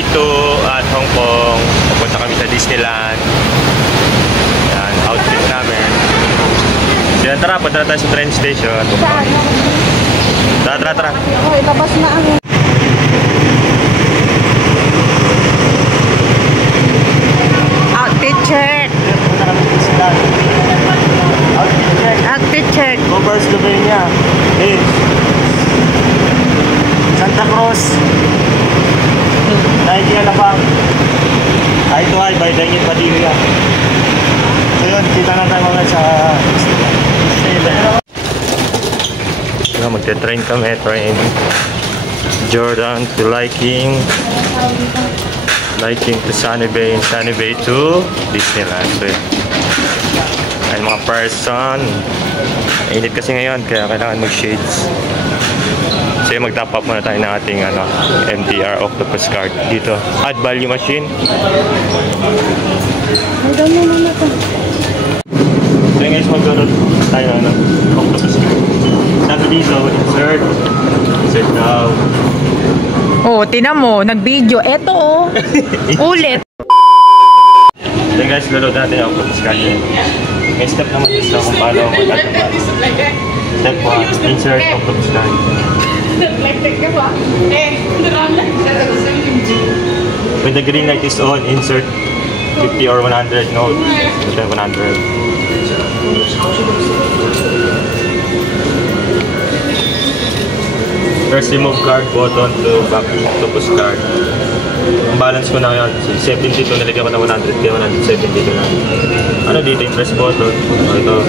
Day 2 at Hong Kong. Pupunta kami sa Disneyland. Yan, outfit namin. Yan, tara, punta tayo sa train station. Tara. Okay, labas na ang... Outfit check! Outfit check! Over Slovenia. Hey. Santa Cruz. Nike Alabang. Eye to eye by Daniel Padilla. So yun, kita na tayo mga sa Disneyland. Magte-train kami, train Jordan to Liking to Sunny Bay, and Sunny Bay to Disneyland. So yun, ay mga person, init kasi ngayon kaya kailangan mag-shades. So yun, mag-top up muna tayo ng ating MTR Octopus card dito, add value machine. So yun guys, mag-download tayo ng Octopus card. Sabi dito, insert now. Oh, tinan mo, nag-video. Eto oh. Ulit. So guys, load natin yung Octopus card. May step naman dito kung paano mag-add. Step 1, insert Octopus card. When the green light is on, insert 50 or 100 note. 100. First, remove card button to back Octopus card. Ang balance ko na ngayon, 72, nalagyan ko na 100, kaya 172 na. Ano dito, yung press button. Ito.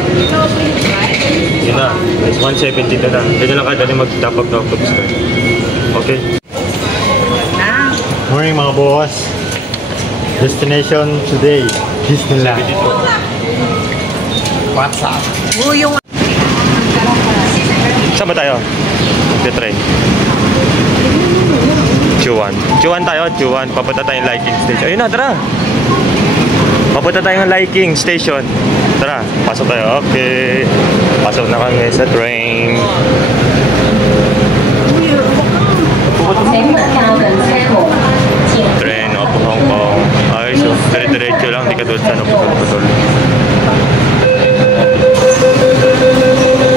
Yun na, 172 na. Dito lang kadali mag-top up na Octopus card. Okay. Morning mga boss. Destination today, Disneyland. What's up? Yung... Saan ba tayo? Train. Chuan tayo, Chuan. Papunta tayong Liking Station. Ayun na, tara. Papunta tayong Liking Station. Tara, pasok tayo. Okay. Pasok na kami sa train. Train of Hong Kong. Ay, so, dire-diretso lang. Di ka doon sa putol-putol.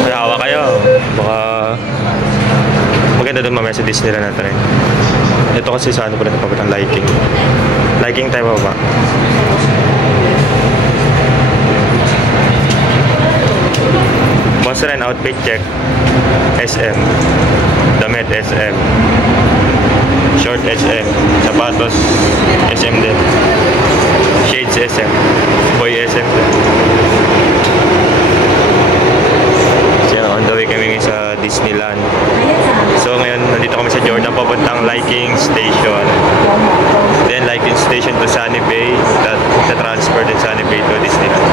Kaya hawa kayo. Baka maganda doon mamaya sa Disneyland na train. Ito kasi sa ano pala sa papunang Liking. Liking tayo ba? Boss rin, outfit check. SM. Damit SM. Short SM. Sapatos SM din. Shades SM. Boy SM din. So on the way kami sa Disneyland. So ngayon, nandito kami sa Jordan papuntang Liking Station. Then Liking Station to Sunny Bay. Sa transfer din Sunny Bay to Disneyland.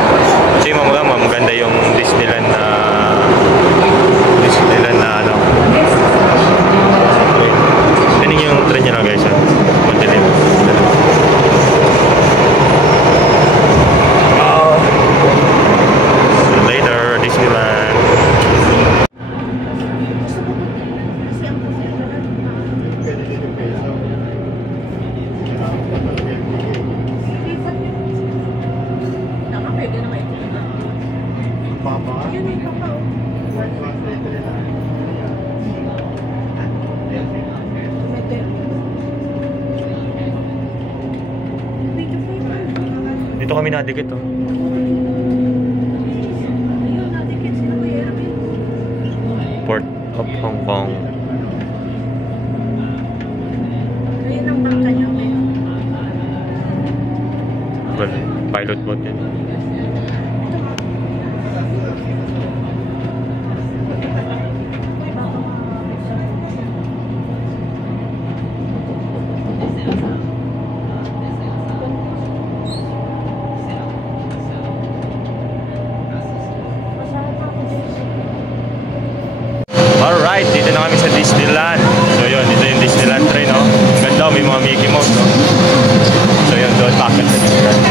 So yung maganda yung Disneyland na ano. Okay. Tinig yung train nyo lang guys. Madilim. Later, Disneyland. Dito kami nadikit oh. Port of Hong Kong. Ayun ang bangka niyo ngayon. Well, pilot boat yan. Alright, dito na kami sa Disneyland. So yun, dito yung Disneyland train, no? Ganda, may mga Mickey Mouse, no? So yun, doon, bakit sa Disneyland.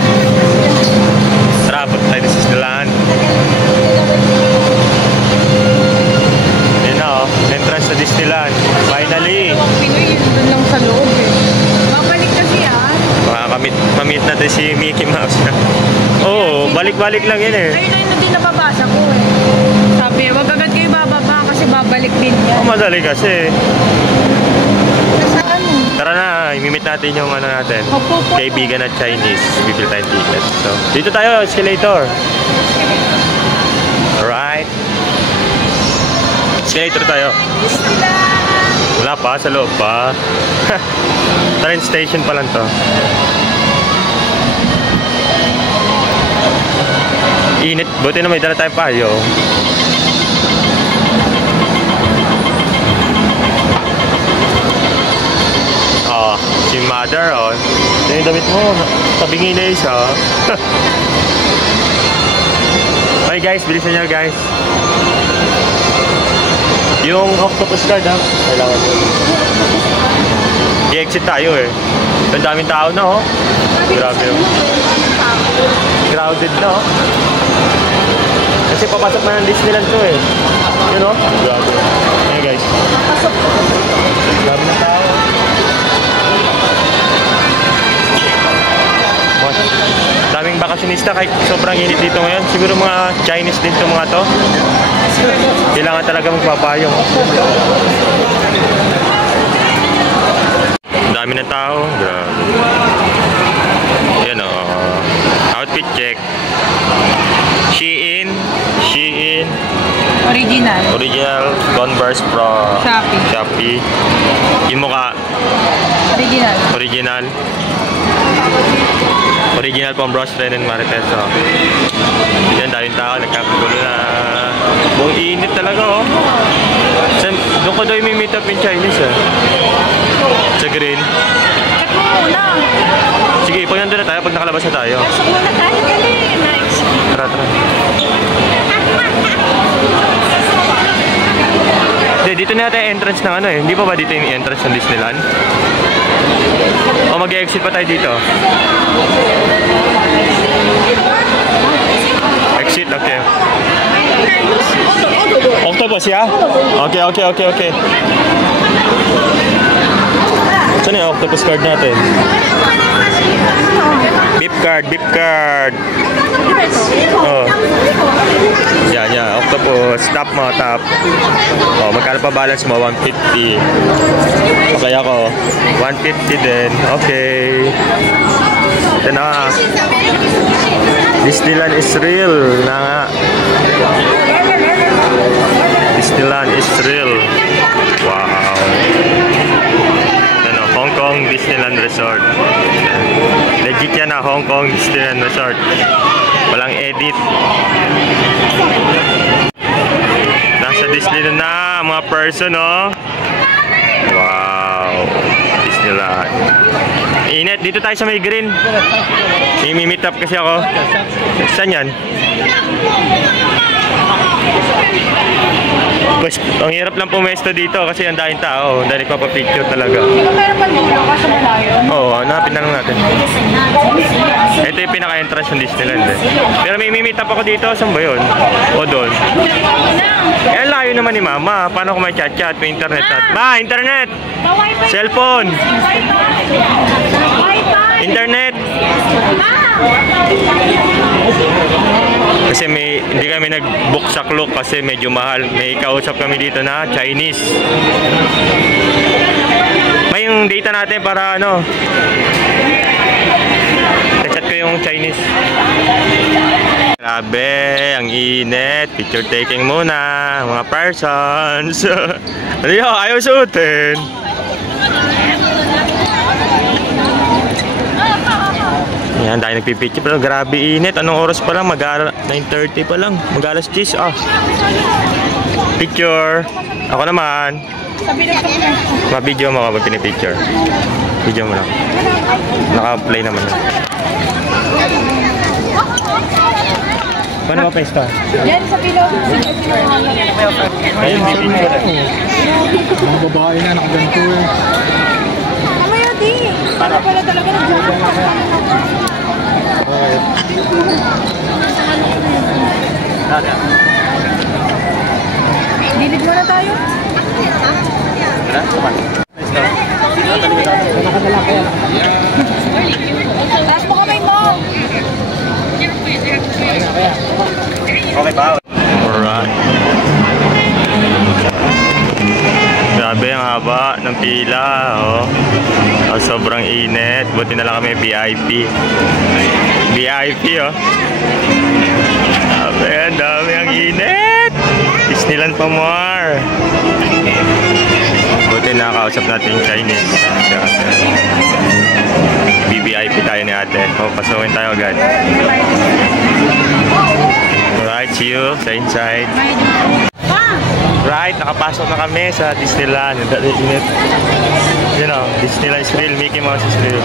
Tara, punta tayo sa Disneyland. Yun na, oh. Entrance sa Disneyland. Finally! Pinoy, yun doon lang sa loob eh. Babalik kasi meet natin si Mickey Mouse. Oo, balik-balik lang yun eh. Ayun na yun na din nababasa ko eh. Sabi, wag agad kayo bababa kasi babalik din yan. Madali kasi. Saan? Tara na, imimit natin yung ano natin. Opo. Kaibigan at Chinese. Bibili tayong ticket. So, dito tayo, escalator. Alright. Escalator tayo. Wala pa, sa loob pa. Train station pa lang to. Init. Buti na may dala tayong payo. Oh, si mother, oh. Ito yung damit mo. Tabingin na isa. Okay guys, bilisan nyo guys. Yung octopus card ha. Kailangan nyo. I-exit tayo eh. Ang daming tao na oh. Grabe oh. Crowded na oh. Kasi papasok na ng Disneyland to eh. Yun oh. Grabe. Ayan guys. Dami na tao. Daming bakasyonista kahit sobrang init dito ngayon. Siguro mga Chinese din to mga to. Kailangan talaga magpapayong. Dami na tao. Grabe. Ayan o. Outfit check. Shein. Original Converse Pro. Shopee. Yung mukha. Original pang Bros Ren and Marites. Oh. Yan, daming tao. Nagkakagulo na. Buong init talaga oh. Doon ko daw yung meet up in Chinese eh. Sa green. Check mo muna. Sige, pag nandun na tayo, pag nakalabas na tayo. Pasok muna tayo gali. Nice. Tara. Hindi, dito na natin entrance ng ano eh. Hindi pa ba dito yung entrance ng Disneyland? O mag-exit pa tayo dito? Exit, okay. Octopus, yeah? Okay. Saan yung octopus card natin? Beep card. Oh. Yan. Octopus. Tap mo, tap. Oh, magkano pa balance mo? 150. Okay ako. 150 din. Okay. Ito na. Disneyland is real. Na nga. Disneyland is real. Wow. Ano, Hong Kong Disneyland Resort. Legit yan na Hong Kong Disneyland Resort. Walang edit. Nasa Disneyland na mga person, oh. Wow. Disneyland. Init. Dito tayo sa may green. I-meet up kasi ako. Saan yan? Pues, ang hirap lang pumesto dito kasi ang daming tao. Dahil nagpapapicture talaga. Meron pa dito kasi malayo. Oo, hanapin na lang natin. Ito yung pinaka-entrance ng Disneyland eh. Pero may meet up ako dito. Saan ba yun? O doon? Eh, layo naman ni Mama. Paano ko may chat-chat? May internet at... Ma, internet! Cellphone! Internet! Kasi hindi kami nag-book sa Klook kasi medyo mahal. May kausap kami dito na Chinese. May yung data natin para ano. Chat ko yung Chinese. Grabe, ang init. Picture taking muna, mga persons. Ayaw suotin. Yan, dahil nagpipicture pero grabe init. Anong oras pa lang? 9:30 pa lang. Mag-alas 10. Ah. Picture. Ako naman. Ma-video mo kapag pinipicture. Video mo lang. Naka-play naman. Paano ka pesta? Yan sa pilot. Ayun, pipicture. Mga babae na nakaganto eh. Kamaya di. Para pala talaga nag-jacket. Dilid muna tayo. Taas mo ka Okay ba? Alright. Grabe ang haba ng pila, oh. Sobrang init. Buti na lang kami VIP. VIP, oh. Grabe, ang dami ang init. Disneyland pa more. Buti nakakausap natin yung Chinese. Si ate. VIP tayo ni ate. O, pasukin tayo agad. Alright, see you sa inside. Right, nakapasok na kami sa Disneyland. You know, Disneyland is real. Mickey Mouse is real.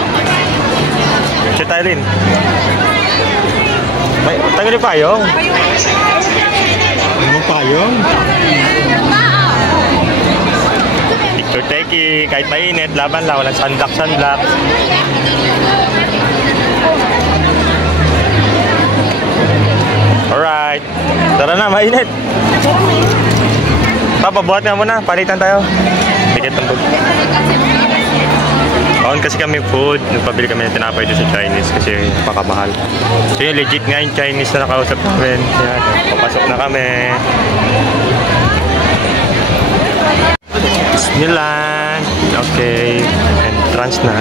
Siya tayo rin. May, tayo rin payong. Ano payong? Picture taking, kahit mainit, laban lang, walang sunblock. Alright, tara na, mainit. Papabuhat nga muna, palitan tayo. Ticket ng food. Kaon kasi kami food, nagpabili kami ng tinapay doon sa Chinese kasi pakamahal. So yun, legit nga yung Chinese na nakausap namin. Yan, papasok na kami. Disneyland. Okay, entrance na.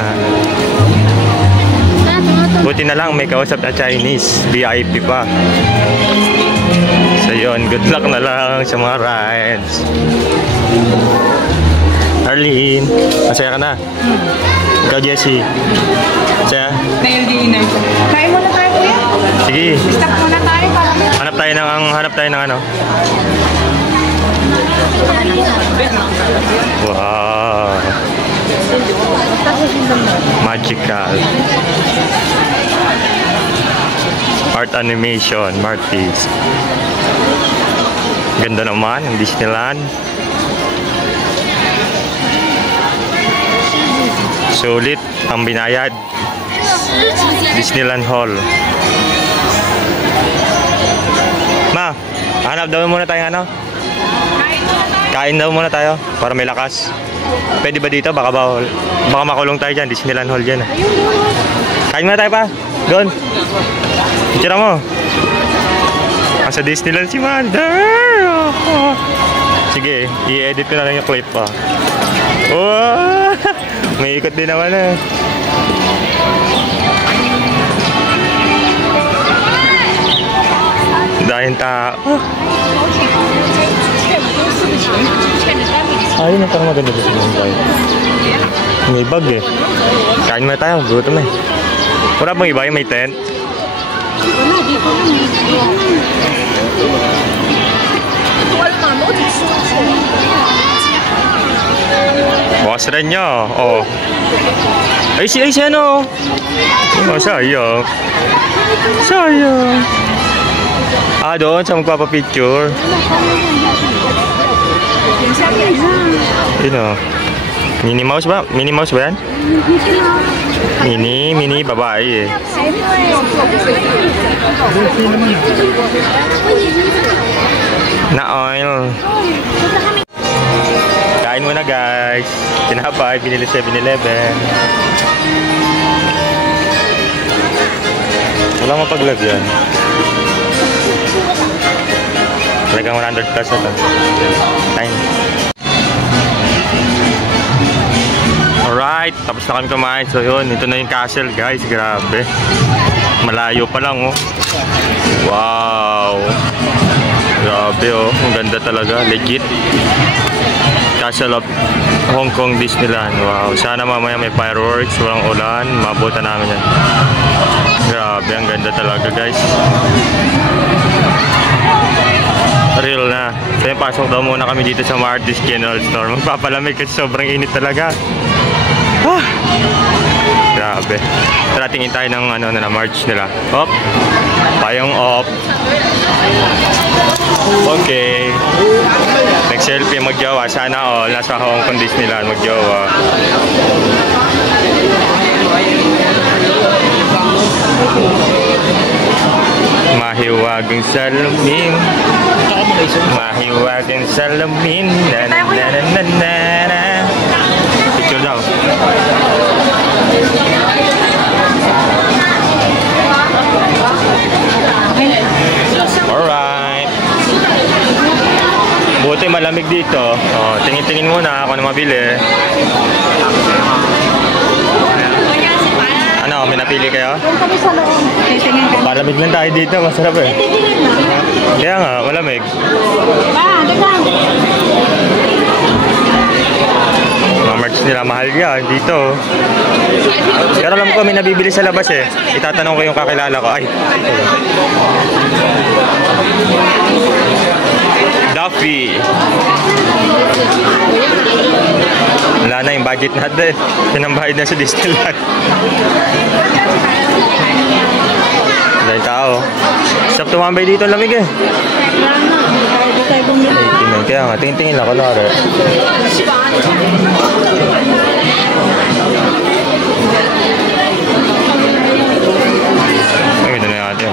Buti na lang may kausap na Chinese, VIP pa. So yun, good luck na lang sa mga rides. Arlene, masaya ka na? Ikaw, Jessie. Masaya? Nail dinner. Kain muna tayo, kuya. Sige. Stop muna tayo para Hanap tayo ng ano? Wow. Magical. Art animation, Marty's. Ganda naman ang Disneyland. Sulit ang binayad. Disneyland Hall. Ma, hanap daw muna tayo ano? Kain daw muna tayo para may lakas. Pwede ba dito? Baka makulong tayo dyan. Disneyland Hall dyan. Kain muna tayo pa. Doon. Picture mo. Sa Disneyland si Mother. Sige, i-edit ko na lang yung clip pa. Wow! May ikot din naman eh. Dahil tao. Ayun na parang maganda dito yung vibe. May bag eh. Kain muna tayo, gutom eh. Wala bang iba yung may tent? Wala, dito lang. Bukas rin nyo. Oh. Ay, si ano? Oh, sayang. Sayang. Ah, doon sa magpapapicture. Yun o. Minnie Mouse ba? Minnie Mouse ba yan? Minnie, babae eh. Na oil. Kain muna guys. Tinapay, binili 7-Eleven. Walang mapaglagyan. Talagang 100 plus na to. Kain. Alright, tapos na kami kumain. So yun, ito na yung castle guys. Grabe. Malayo pa lang oh. Wow. Grabe oh. Ang ganda talaga. Legit. Castle of Hong Kong Disneyland. Wow. Sana mamaya may fireworks. Walang ulan. Mabutan namin yan. Grabe. Ang ganda talaga guys. Real na. So yung pasok daw muna kami dito sa Marty's General Store. Magpapalamig kasi sobrang init talaga. Ah! Grabe. Tara tingin tayo ng ano na March nila. Op. Payong off. Okay. Nag-selfie magjowa. Sana all nasa Hong Kong Disneyland magjowa. Mahiwagang salamin. Mahiwagang salamin. Na na na na na na. Picture daw. Ito yung malamig dito. Oh, tingin-tingin muna ako na mabili. Ano, may napili kayo? Doon kami sa loob. Titingin ka. Malamig lang tayo dito, masarap eh. Titingin na. Kaya nga, malamig. Dagan. Mga merch nila, mahal yan dito. Pero alam ko, may nabibili sa labas eh. Itatanong ko yung kakilala ko. Ay. Duffy. Wala na yung budget natin. Pinambayad na sa Disneyland. Dahil tao. Sarap tumambay dito, lamig eh. Hindi tayo bumili. Kaya nga, tingin-tingin lang. Kunwari. Ay, ganda na natin.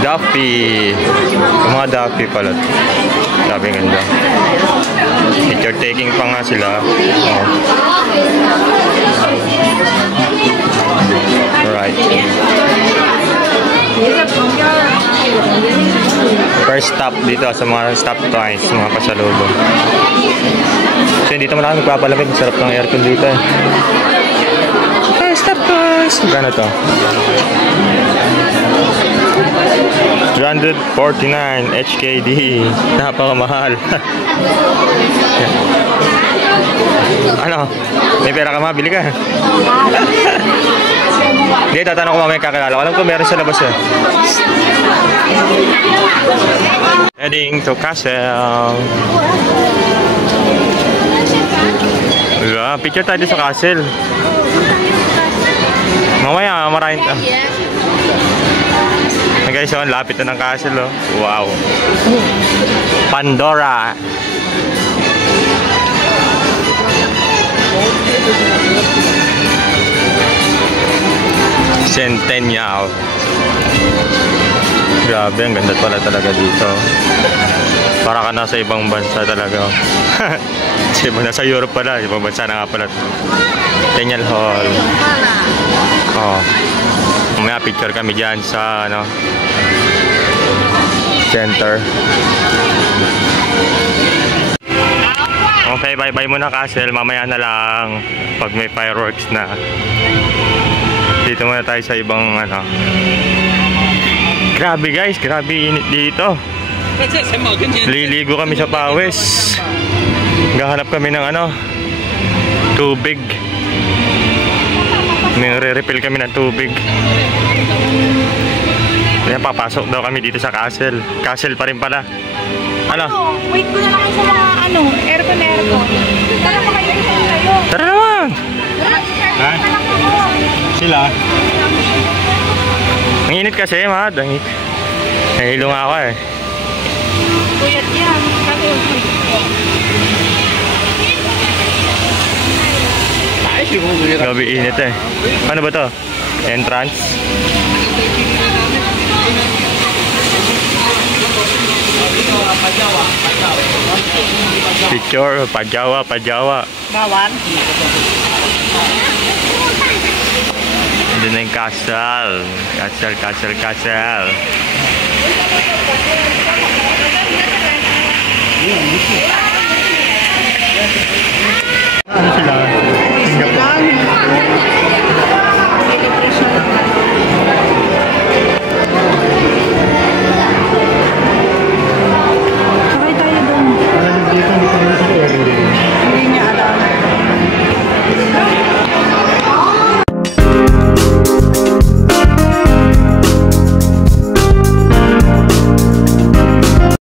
Duffy. Yung mga Duffy pala. Sabi ganda. Picture taking pa nga sila. Oh. Alright. First stop dito sa mga stop toys, mga pasalubong. So dito mo lang magpapalamig. Sarap ng aircon dito eh. First stop toys. Gano to? 349 HKD. Napakamahal. Ano? May pera ka, mabili ka. Hindi, tatanong ko mamaya kakilala ko. Alam ko meron sa labas eh. Heading to Castle. Picture tayo sa Castle. Mamaya, maraming... Guys, oh, lapit na ng castle, oh. Wow. Pandora. Centennial. Grabe, ang ganda pala talaga dito. Para ka nasa ibang bansa talaga. Diba, nasa Europe pala. Ibang bansa na nga pala. Centennial Hall. Oh. May picture kami dyan sa ano, center. Okay, bye-bye muna Castle. Mamaya na lang pag may fireworks na. Dito muna tayo sa ibang ano. Grabe guys, grabe init dito. Liligo kami sa pawis. Gahanap kami ng ano, tubig. May re-refill kami ng tubig. Kaya papasok daw kami dito sa Castle. Castle pa rin pala. Ano? Wait ko na lang sa mga aircon. Tara pa kayo dito kayo. Tara naman! Ha? Sila? Ang init kasi, mahad. Nahilo nga ako eh. Kuyat yan. Gabi init eh. Ano ba to? Entrance? Picture, Pajawa. Bawal. Doon na yung castle. Castle.